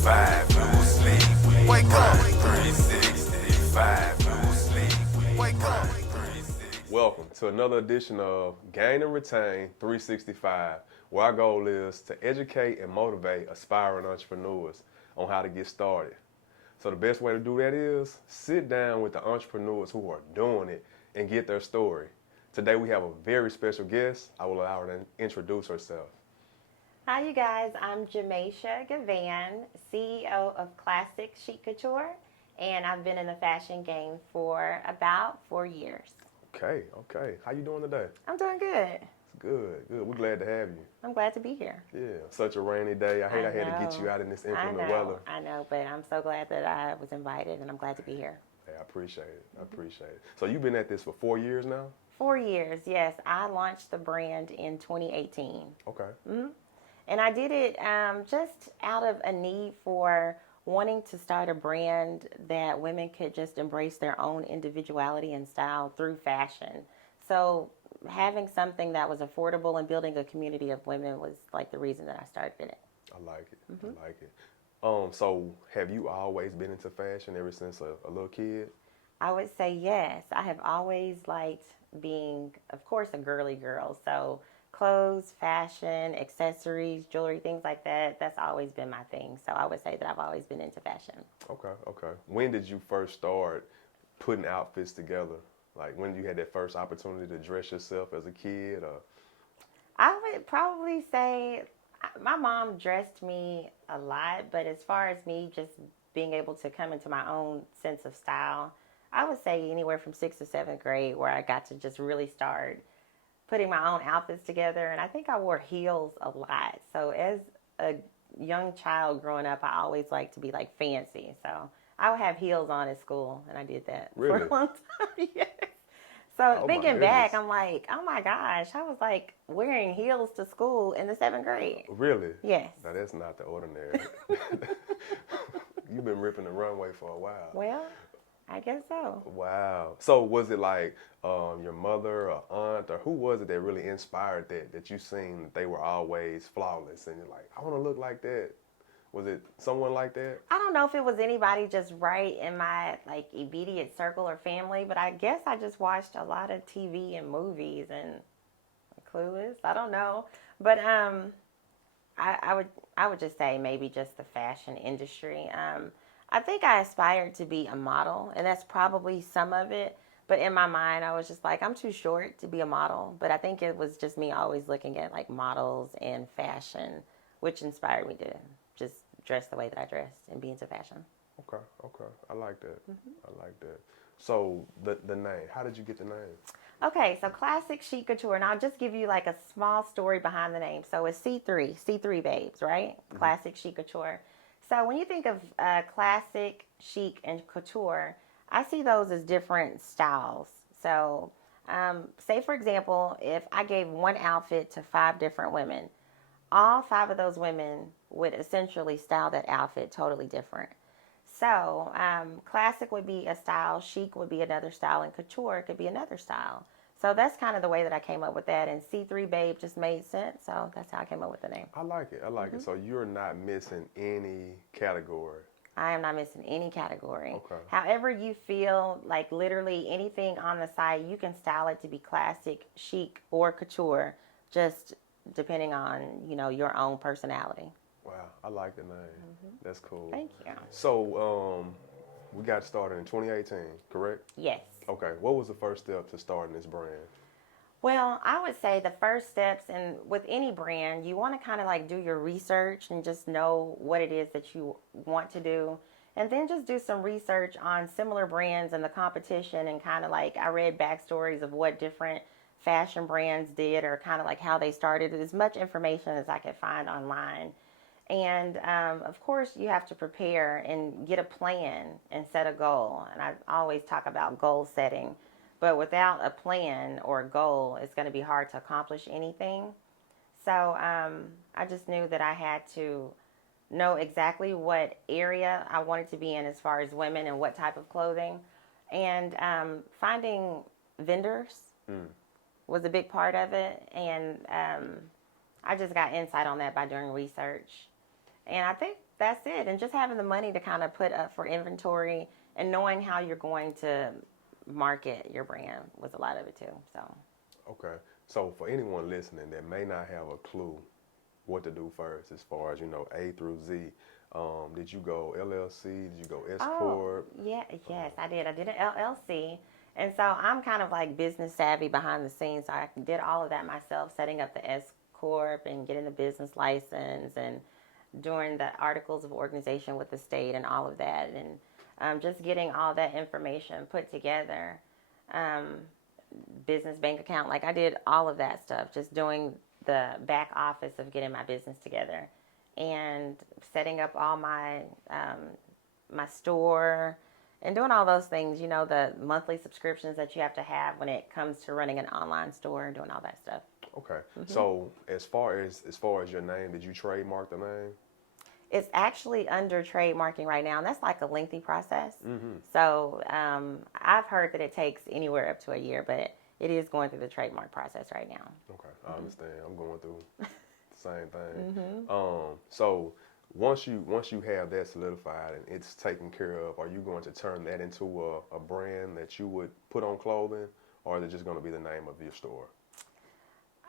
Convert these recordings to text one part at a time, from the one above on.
365, no sleep. Wake up. 365, no sleep. Wake up. Welcome to another edition of Gain and Retain 365, where our goal is to educate and motivate aspiring entrepreneurs on how to get started. So the best way to do that is sit down with the entrepreneurs who are doing it and get their story. Today we have a very special guest. I will allow her to introduce herself. Hi, you guys. I'm Jamesia Givan, CEO of Classic Chic Couture, and I've been in the fashion game for about 4 years. Okay. How you doing today? I'm doing good. Good. We're glad to have you. I'm glad to be here. Yeah, such a rainy day. I had to get you out in this inclement weather. I know, but I'm so glad that I was invited, and I'm glad to be here. Hey, I appreciate it. So you've been at this for 4 years now? 4 years, yes. I launched the brand in 2018. Okay. Mm-hmm. And I did it just out of a need for wanting to start a brand that women could just embrace their own individuality and style through fashion. So having something that was affordable and building a community of women was like the reason that I started it. I like it. So have you always been into fashion ever since a little kid? I would say yes. I have always liked being, of course, a girly girl. So clothes, fashion, accessories, jewelry, things like that, that's always been my thing. So I would say that I've always been into fashion. Okay. When did you first start putting outfits together? Like when you had that first opportunity to dress yourself as a kid? Or? I would probably say my mom dressed me a lot, but as far as me just being able to come into my own sense of style, I would say anywhere from 6th to 7th grade where I got to just really start putting my own outfits together. And I think I wore heels a lot. So as a young child growing up, I always liked to be like fancy. So I would have heels on at school, and I did that really? for a long time. Yes. So thinking back, I'm like, oh my gosh, I was like wearing heels to school in the 7th grade. Really? Yes. Now that's not the ordinary. You've been ripping the runway for a while. Well, I guess so. Wow. So was it like your mother or aunt, or who was it that really inspired that you seen that they were always flawless and you're like, I want to look like that? Was it someone like that? I don't know if it was anybody just right in my like immediate circle or family, but I guess I just watched a lot of TV and movies and Clueless. I don't know, but I would just say maybe just the fashion industry. I think I aspired to be a model, and that's probably some of it. But in my mind, I was just like, I'm too short to be a model. But I think it was just me always looking at like models and fashion, which inspired me to just dress the way that I dressed and be into fashion. Okay. I like that. I like that. So the name, how did you get the name? Okay, so Classic Chic Couture, and I'll just give you like a small story behind the name. So it's C3 Babes, right? Classic Chic Couture. So when you think of classic, chic, and couture, I see those as different styles. So say, for example, if I gave one outfit to 5 different women, all 5 of those women would essentially style that outfit totally different. So classic would be a style, chic would be another style, and couture could be another style. So that's kind of the way that I came up with that, and C3 Babe just made sense, so that's how I came up with the name. I like it. So you're not missing any category. I am not missing any category. Okay. However you feel, like literally anything on the site, you can style it to be classic, chic, or couture, just depending on, your own personality. Wow, I like the name. That's cool. Thank you. So we got started in 2018, correct? Yes. Okay, what was the first step to starting this brand? Well, I would say the first steps, and with any brand, you want to kind of like do your research and just know what it is that you want to do. And then just do some research on similar brands and the competition, and kind of like I read backstories of what different fashion brands did, or kind of like how they started, as much information as I could find online. And of course, you have to prepare and get a plan and set a goal. And I always talk about goal setting. But without a plan or a goal, it's going to be hard to accomplish anything. So I just knew that I had to know exactly what area I wanted to be in as far as women and what type of clothing. And finding vendors was a big part of it. And I just got insight on that by doing research. And I think that's it. And just having the money to kind of put up for inventory and knowing how you're going to market your brand was a lot of it too. So. Okay. So for anyone listening that may not have a clue what to do first, as far as A through Z, did you go LLC? Did you go S corp? Yeah, yes, I did. I did an LLC. And so I'm kind of like business savvy behind the scenes. So I did all of that myself, setting up the S corp and getting the business license and doing the articles of organization with the state and all of that. And just getting all that information put together. Business bank account, like I did all of that stuff, just doing the back office of getting my business together and setting up all my my store and doing all those things, the monthly subscriptions that you have to have when it comes to running an online store and doing all that stuff. Okay. So as far as your name, did you trademark the name? It's actually under trademarking right now, and that's like a lengthy process. So I've heard that it takes anywhere up to a year, but it is going through the trademark process right now. Okay, I understand. I'm going through the same thing. So once you have that solidified and it's taken care of, are you going to turn that into a brand that you would put on clothing, or is it just going to be the name of your store?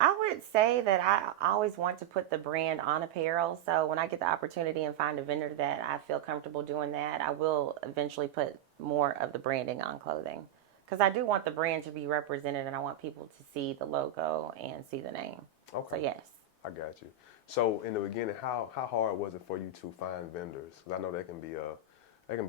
I would say that I always want to put the brand on apparel. So when I get the opportunity and find a vendor that I feel comfortable doing that, I will eventually put more of the branding on clothing. Because I do want the brand to be represented and I want people to see the logo and see the name. Okay. So yes. I got you. So in the beginning, how hard was it for you to find vendors? Because I know that can be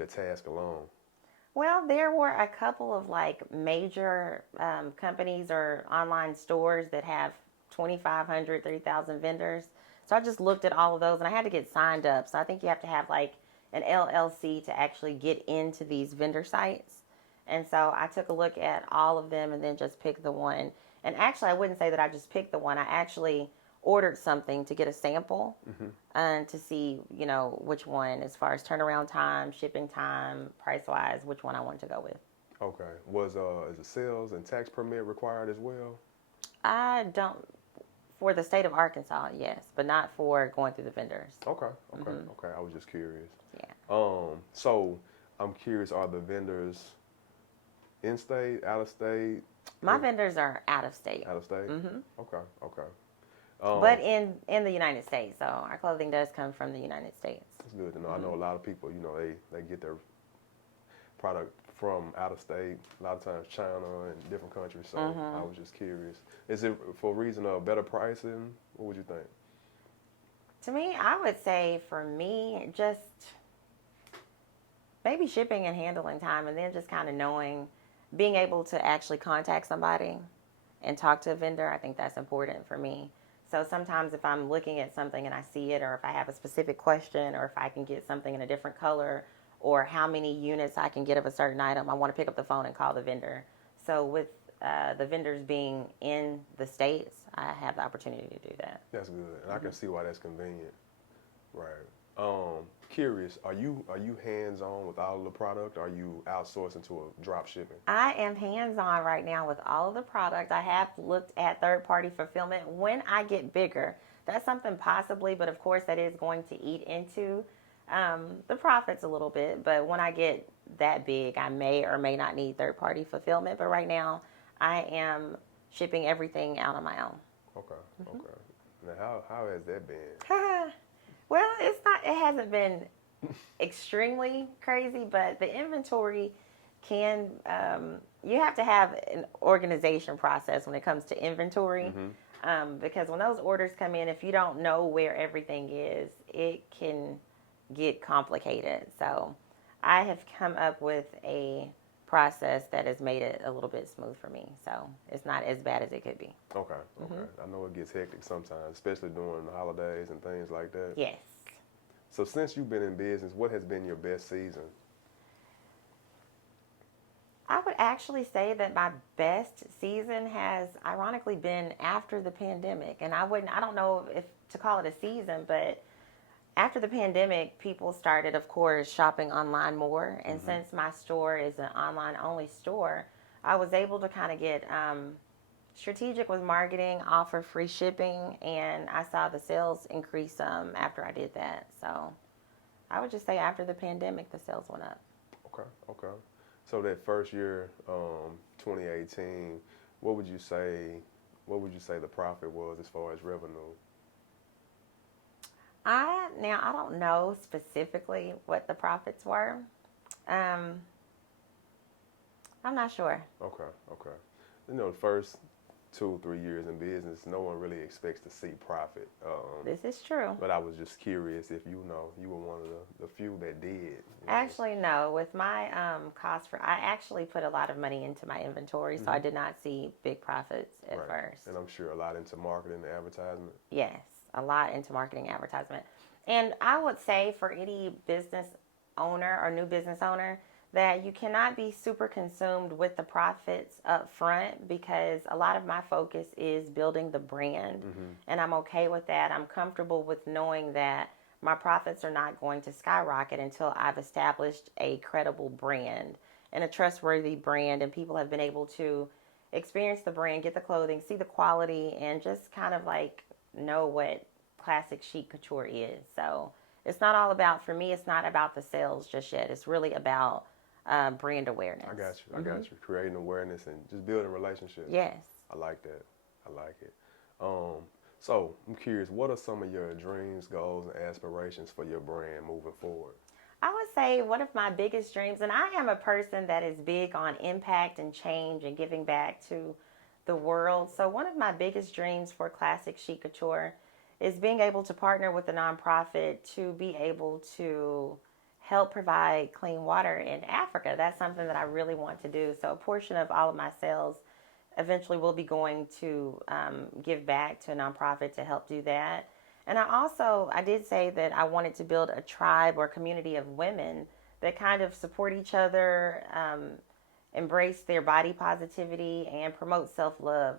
a task alone. Well, there were a couple of like major companies or online stores that have 2,500, 3,000 vendors. So I just looked at all of those and I had to get signed up. So I think you have to have like an LLC to actually get into these vendor sites. And so I took a look at all of them and then just picked the one. And actually, I wouldn't say that I just picked the one. I actually ordered something to get a sample and to see, which one, as far as turnaround time, shipping time, price-wise, which one I wanted to go with. Okay. Is a sales and tax permit required as well? I don't, for the state of Arkansas, yes, but not for going through the vendors. Okay. I was just curious. Yeah. So I'm curious, are the vendors in state, out of state? My vendors are out of state. Out of state? Okay. But in the United States, so our clothing does come from the United States. That's good to know. I know a lot of people, they get their product from out of state, a lot of times China and different countries, so I was just curious. Is it for a reason of better pricing? What would you think? To me, I would say for me, just maybe shipping and handling time, and then just kind of being able to actually contact somebody and talk to a vendor. I think that's important for me. So sometimes if I'm looking at something and I see it, or if I have a specific question, or if I can get something in a different color, or how many units I can get of a certain item, I want to pick up the phone and call the vendor. So with the vendors being in the States, I have the opportunity to do that. That's good, and I can see why that's convenient. Right. Curious, are you hands-on with all of the product, or are you outsourcing to a drop shipping? I am hands-on right now with all of the product. I have looked at third-party fulfillment. When I get bigger, that's something possibly, but of course that is going to eat into the profits a little bit. But when I get that big, I may or may not need third-party fulfillment. But right now, I am shipping everything out on my own. Okay. Now, how has that been? Well, it hasn't been extremely crazy, but the inventory can, you have to have an organization process when it comes to inventory. Because when those orders come in, if you don't know where everything is, it can get complicated. So I have come up with a process that has made it a little bit smooth for me. So it's not as bad as it could be. Okay. I know it gets hectic sometimes, especially during the holidays and things like that. Yes. So since you've been in business, what has been your best season? I would actually say that my best season has ironically been after the pandemic. And I don't know if to call it a season, but after the pandemic, people started, of course, shopping online more. And since my store is an online-only store, I was able to kind of get strategic with marketing, offer free shipping, and I saw the sales increase after I did that. So I would just say after the pandemic, the sales went up. Okay, okay. So that first year, 2018, what would you say? What would you say the profit was as far as revenue? I don't know specifically what the profits were. I'm not sure. Okay, okay. You know, the first 2 3 years in business, no one really expects to see profit. This is true. But I was just curious if you were one of the few that did. Actually, no. With my cost I actually put a lot of money into my inventory, so I did not see big profits at first. And I'm sure a lot into marketing and advertisement. Yes, a lot into marketing advertisement. And I would say for any business owner or new business owner that you cannot be super consumed with the profits up front, because a lot of my focus is building the brand, and I'm okay with that. I'm comfortable with knowing that my profits are not going to skyrocket until I've established a credible brand and a trustworthy brand, and people have been able to experience the brand, get the clothing, see the quality, and just kind of like know what Classic Chic Couture is. So it's not all about, for me, it's not about the sales just yet. It's really about brand awareness. I got you. I got you. Creating awareness and just building relationships. Yes. I like that. I like it. So I'm curious, what are some of your dreams, goals, and aspirations for your brand moving forward? I would say one of my biggest dreams, and I am a person that is big on impact and change and giving back to the world. So one of my biggest dreams for Classic Chic Couture is being able to partner with a nonprofit to be able to help provide clean water in Africa. That's something that I really want to do. So a portion of all of my sales eventually will be going to give back to a nonprofit to help do that. And I did say that I wanted to build a tribe or community of women that kind of support each other, embrace their body positivity, and promote self-love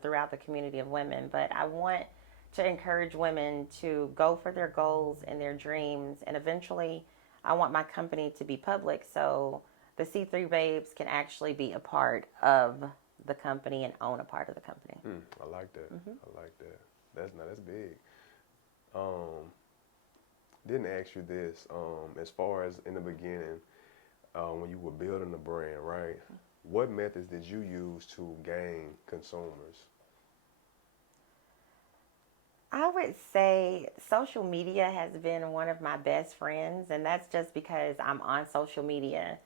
throughout the community of women. But I want to encourage women to go for their goals and their dreams. And eventually, I want my company to be public, so the C3 Babes can actually be a part of the company and own a part of the company. I like that. I like that. That's big. Didn't ask you this. As far as in the beginning, when you were building the brand, right? What methods did you use to gain consumers? I would say social media has been one of my best friends, and that's just because I'm on social media.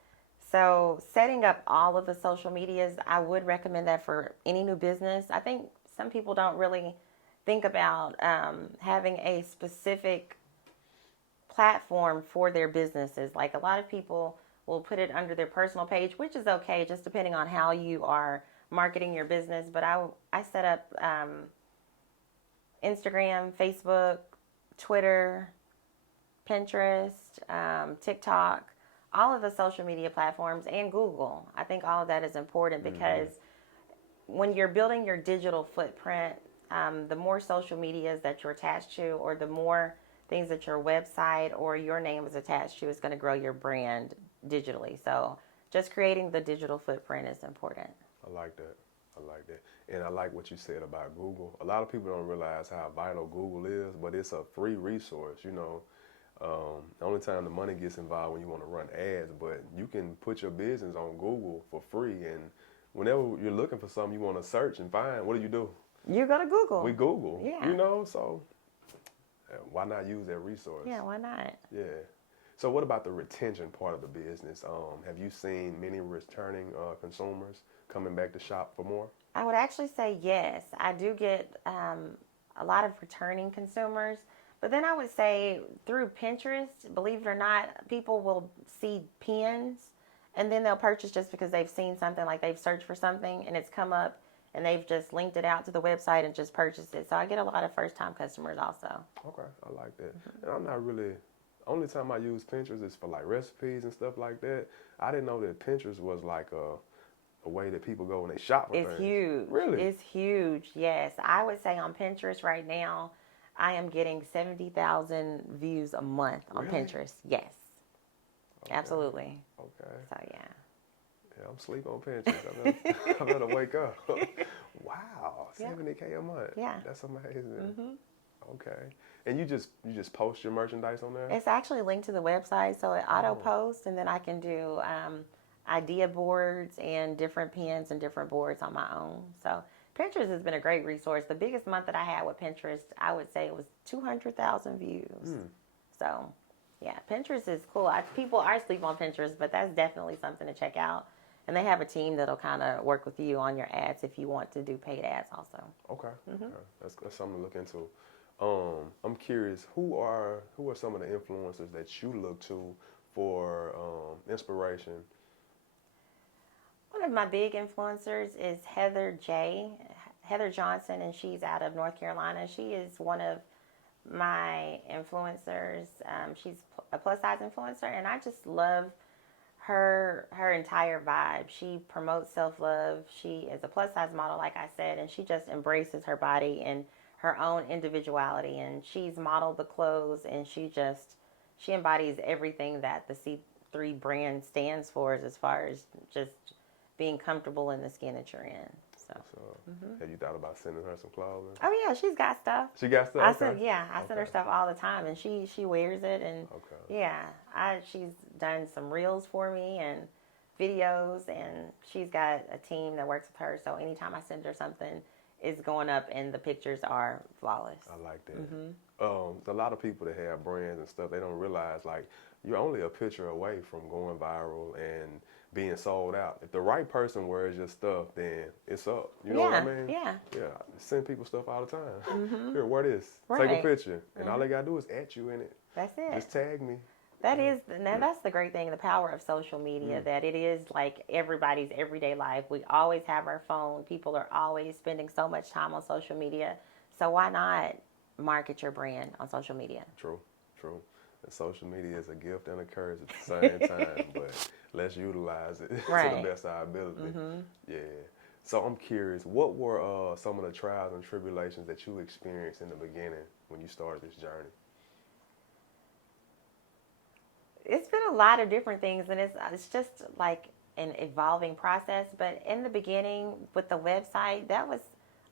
So setting up all of the social medias, I would recommend that for any new business. I think some people don't really think about having a specific platform for their businesses. Like a lot of people will put it under their personal page, which is okay, just depending on how you are marketing your business. But I set up Instagram, Facebook, Twitter, Pinterest, TikTok, all of the social media platforms, and Google. I think all of that is important because when you're building your digital footprint, the more social medias that you're attached to, or the more things that your website or your name is attached to, is going to grow your brand digitally. So just creating the digital footprint is important. I like that. I like that. And I like what you said about Google. A lot of people don't realize how vital Google is, but it's a free resource, you know. The only time the money gets involved when you want to run ads, but you can put your business on Google for free, and whenever you're looking for something you want to search and find, what do? You go to Google. We Google, Yeah. you know, so why not use that resource? Yeah, why not? Yeah. So what about the retention part of the business? Have you seen many returning consumers coming back to shop for more? I would actually say yes. I do get a lot of returning consumers. But then I would say through Pinterest, believe it or not, people will see pins and then they'll purchase just because they've seen something, like they've searched for something and it's come up and they've just linked it out to the website and just purchased it. So I get a lot of first-time customers also. Okay, I like that. And I'm not really, only time I use Pinterest is for like recipes and stuff like that. I didn't know that Pinterest was like a way that people go and they shop for things. It's huge. Really? It's huge, yes. I would say on Pinterest right now, I am getting 70,000 views a month on Really? Pinterest. Yes, Okay. Absolutely. Okay. So yeah. Yeah, I'm sleep on Pinterest. I better wake up. Wow, Yeah. 70K a month. Yeah. That's amazing. Okay. And you just post your merchandise on there? It's actually linked to the website, so it auto posts, and then I can do idea boards and different pins and different boards on my own. So Pinterest has been a great resource. The biggest month that I had with Pinterest, I would say it was 200,000 views. So yeah, Pinterest is cool. People are sleep on Pinterest, but that's definitely something to check out. And they have a team that'll kind of work with you on your ads if you want to do paid ads also. Okay. Okay. That's something to look into. I'm curious, who are some of the influencers that you look to for inspiration? One of my big influencers is Heather Johnson, and she's out of North Carolina. She is one of my influencers. She's a plus size influencer, and I just love her entire vibe. She promotes self-love. She is a plus size model, like I said, and she just embraces her body and her own individuality. And she's modeled the clothes, and she embodies everything that the C3 brand stands for, as far as just being comfortable in the skin that you're in. So have you thought about sending her some clothing? oh yeah, she's got stuff. She got stuff. I send her stuff all the time, and she wears it, and she's done some reels for me and videos, and she's got a team that works with her. So anytime I send her something, it's going up, and the pictures are flawless. I like that. A lot of people that have brands and stuff, they don't realize like you're only a picture away from going viral and being sold out. If the right person wears your stuff, then it's up. You know what I mean? Yeah. Yeah. I send people stuff all the time. Here, wear this. Right. Take a picture. And all they got to do is at you in it. That's it. Just tag me. That's the great thing, the power of social media, that it is like everybody's everyday life. We always have our phone. People are always spending so much time on social media. So why not market your brand on social media? True. And social media is a gift and a curse at the same time, but let's utilize it to the best of our ability. Yeah. So I'm curious, what were some of the trials and tribulations that you experienced in the beginning when you started this journey? It's been a lot of different things, and it's just like an evolving process. But in the beginning with the website, that was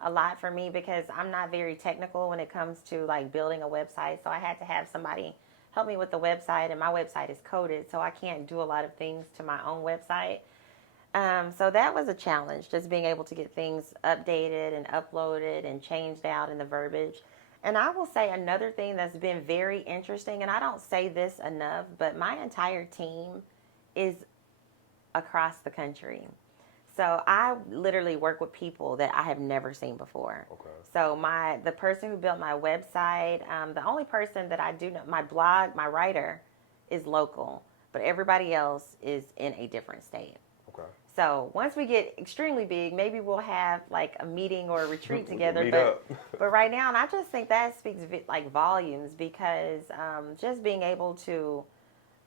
a lot for me because I'm not very technical when it comes to like building a website. So I had to have somebody help me with the website, and my website is coded, so I can't do a lot of things to my own website. So that was a challenge, just being able to get things updated and uploaded and changed out in the verbiage. And I will say another thing that's been very interesting, and I don't say this enough, but my entire team is across the country. So I literally work with people that I have never seen before. Okay. So the person who built my website, the only person that I do know, my blog, my writer, is local, but everybody else is in a different state. Okay. So once we get extremely big, maybe we'll have like a meeting or a retreat together. But right now, and I just think that speaks like volumes, because just being able to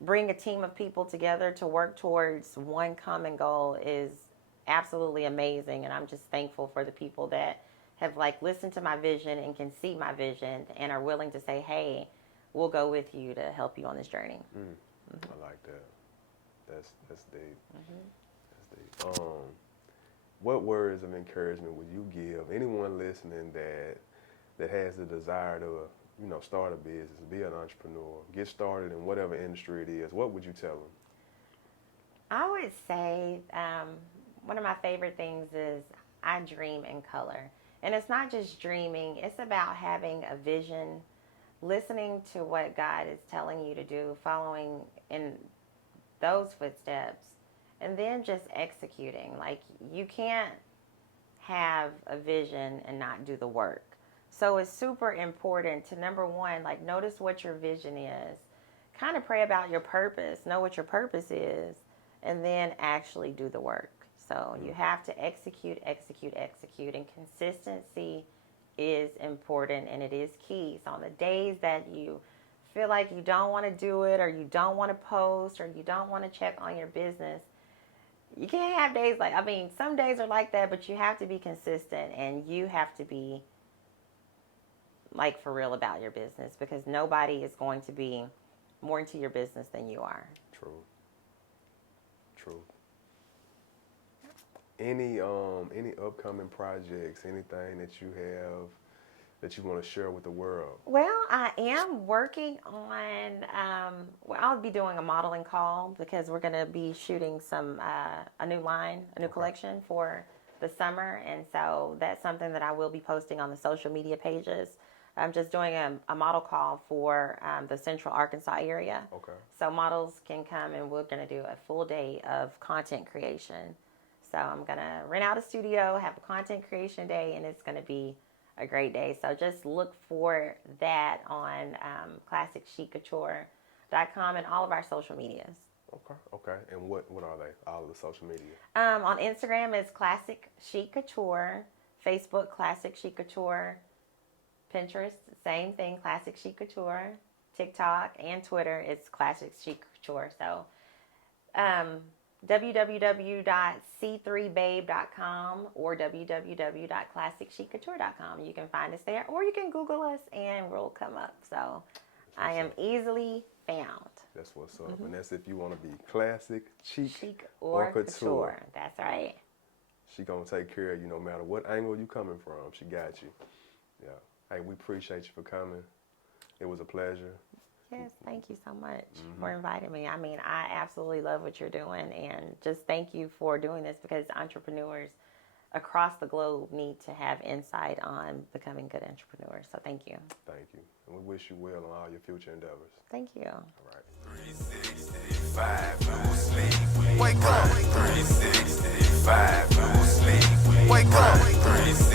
bring a team of people together to work towards one common goal is absolutely amazing. And I'm just thankful for the people that have like listened to my vision and can see my vision and are willing to say, hey, we'll go with you to help you on this journey. I like that. That's deep. That's deep. What words of encouragement would you give anyone listening that has the desire to, start a business, be an entrepreneur, get started in whatever industry it is? What would you tell them? I would say one of my favorite things is I dream in color. And it's not just dreaming, it's about having a vision, listening to what God is telling you to do, following in those footsteps, and then just executing. Like, you can't have a vision and not do the work. So it's super important to, number one, like, notice what your vision is. Kind of pray about your purpose, know what your purpose is, and then actually do the work. So you have to execute, and consistency is important, and it is key. So on the days that you feel like you don't want to do it, or you don't want to post, or you don't want to check on your business, you can't have days some days are like that, but you have to be consistent, and you have to be like for real about your business, because nobody is going to be more into your business than you are. True. Any upcoming projects, anything that you have that you want to share with the world? Well, I am working on, well, I'll be doing a modeling call because we're going to be shooting a new line, a new collection for the summer. And so that's something that I will be posting on the social media pages. I'm just doing a model call for the Central Arkansas area. Okay. So models can come and we're going to do a full day of content creation. So I'm going to rent out a studio, have a content creation day, and it's going to be a great day. So just look for that on ClassicChicCouture.com and all of our social medias. Okay. And what are they? All of the social media? On Instagram is Classic Chic Couture, Facebook Classic Chic Couture, Pinterest same thing, Classic Chic Couture, TikTok and Twitter it's Classic Chic Couture. So www.c3babe.com or www.classicchiccouture.com. You can find us there, or you can Google us and we'll come up. So I am easily found. That's what's up. And that's if you want to be classic, chic or couture. That's right. She gonna take care of you no matter what angle you coming from. She got you. Yeah. Hey, we appreciate you for coming. It was a pleasure. Yes, thank you so much for inviting me. I mean, I absolutely love what you're doing, and just thank you for doing this because entrepreneurs across the globe need to have insight on becoming good entrepreneurs. So thank you. Thank you. And we wish you well on all your future endeavors. Thank you. All right. 365, no sleep. Wake up. 365, no sleep. Wake up. 365.